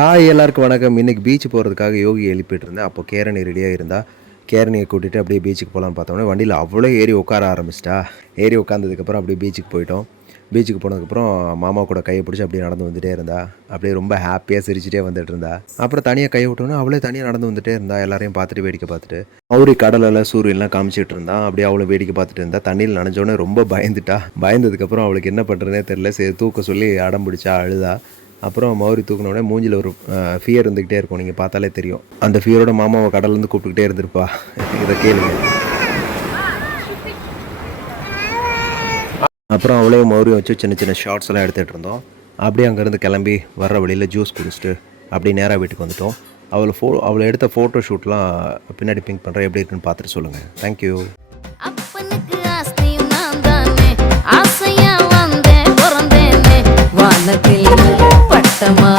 Hi எல்லாருக்கும் வணக்கம். இன்றைக்கி பீச் போகிறதுக்காக யோகி எழுப்பிட்டு இருந்தேன். அப்போ கேரணி ரெடியாக இருந்தா. கேரணியை கூட்டிகிட்டு அப்படியே பீச்சுக்கு போகலான்னு பார்த்தோன்னே வண்டியில் அவ்வளோ ஏறி உட்கார ஆரம்பிச்சிட்டா. ஏறி உட்காந்ததுக்கப்புறம் அப்படியே பீச்சுக்கு போயிட்டோம். பீச்சுக்கு போனதுக்கப்புறம் மாமா கூட கையை பிடிச்சி அப்படியே நடந்து வந்துகிட்டே இருந்தா. அப்படியே ரொம்ப ஹாப்பியாக சிரிச்சிட்டே வந்துட்டு இருந்தா. அப்புறம் தனியாக கையை விட்டோன்னா அவளே தனியாக நடந்து வந்துகிட்டே இருந்தா. எல்லாரையும் பார்த்துட்டு வேடிக்கை பார்த்துட்டு அவரு கடலில் சூரியன்லாம் காமிச்சிட்டு இருந்தான். அப்படியே அவளை வேடிக்கை பார்த்துட்டு இருந்தா. தண்ணியில் நனைஞ்சோடனே ரொம்ப பயந்துட்டா. பயந்ததுக்கப்புறம் அவளுக்கு என்ன பண்ணுறதுனே தெரில. சரி தூக்க சொல்லி அடம் பிடிச்சா, அழுதா. அப்புறம் மௌரி தூக்கினோடனே மூஞ்சில் ஒரு ஃபியர் இருந்துக்கிட்டே இருக்கும். நீங்கள் பார்த்தாலே தெரியும். அந்த ஃபியரோட மாமாவை கடல்லேருந்து கூப்பிட்டுக்கிட்டே இருந்திருப்பா. இதை கேளுங்க. அப்புறம் அவளையும் மௌரியும் வச்சு சின்ன சின்ன ஷார்ட்ஸ் எல்லாம் எடுத்துகிட்டு இருந்தோம். அப்படியே அங்கேருந்து கிளம்பி வர்ற வழியில் ஜூஸ் குடிச்சிட்டு அப்படியே நேராக வீட்டுக்கு வந்துட்டோம். அவளை எடுத்த ஃபோட்டோ ஷூட்லாம் பின்னாடி பிங்க் பண்ணுறேன். எப்படி இருக்குன்னு பார்த்துட்டு சொல்லுங்கள். தேங்க்யூ. பட்டமா